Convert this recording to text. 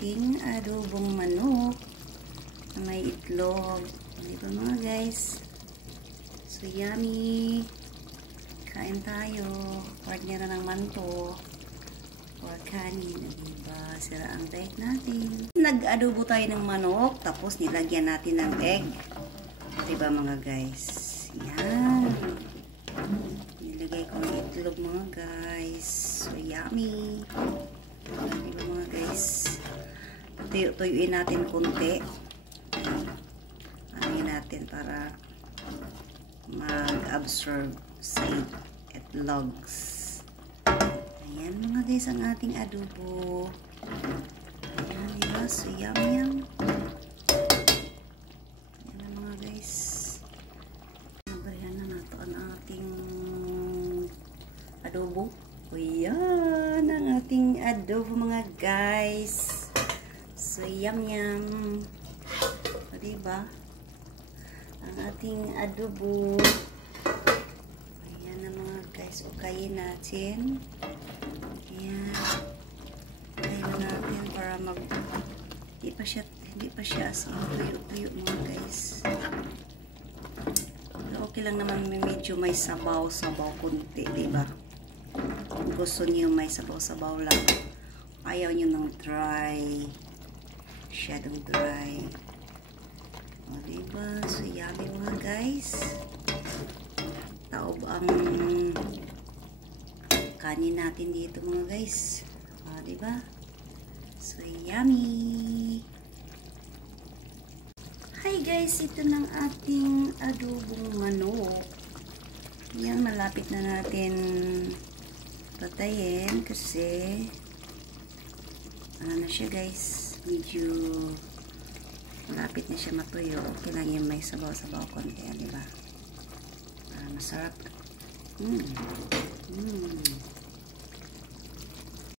ating adobong manok na may itlog. Diba mga guys? So yummy! Kain tayo. Partner na ng manto or kanin. Diba? Sira ang diet natin. Nag-adobo tayo ng manok tapos nilagyan natin ng egg. Diba mga guys? Yan. Nilagay ko ng itlog mga guys. So yummy! Diba mga guys? Tuyuin natin konti. Ano natin para mag-absorb sa itlogs. Ayan mga guys ang ating adobo. Ayan diba? So yum. Ayan mga guys. Nabarihan na nato ang ating adobo. O yan ang ating adobo mga guys. So yum. O diba? Ang ating adobo. Ayan na mga guys. Ukayin natin. Ayan. Ukayin natin para hindi pa siya as tuyo mga guys. Okay lang naman medyo may sabaw-sabaw kunti, diba? Kung gusto niyo may sabaw-sabaw lang. Ayaw niyo ng dry. Masyadong dry. O diba? So yummy mga guys. Taob ang kanin natin dito mga guys. O diba? So yummy. Hi guys, ito ng ating adobong manok. Yan, malapit na natin patayin kasi ano na siya guys, medyo malapit na siya matuyo. Okay lang yung may sabaw-sabaw konti, diba? Masarap.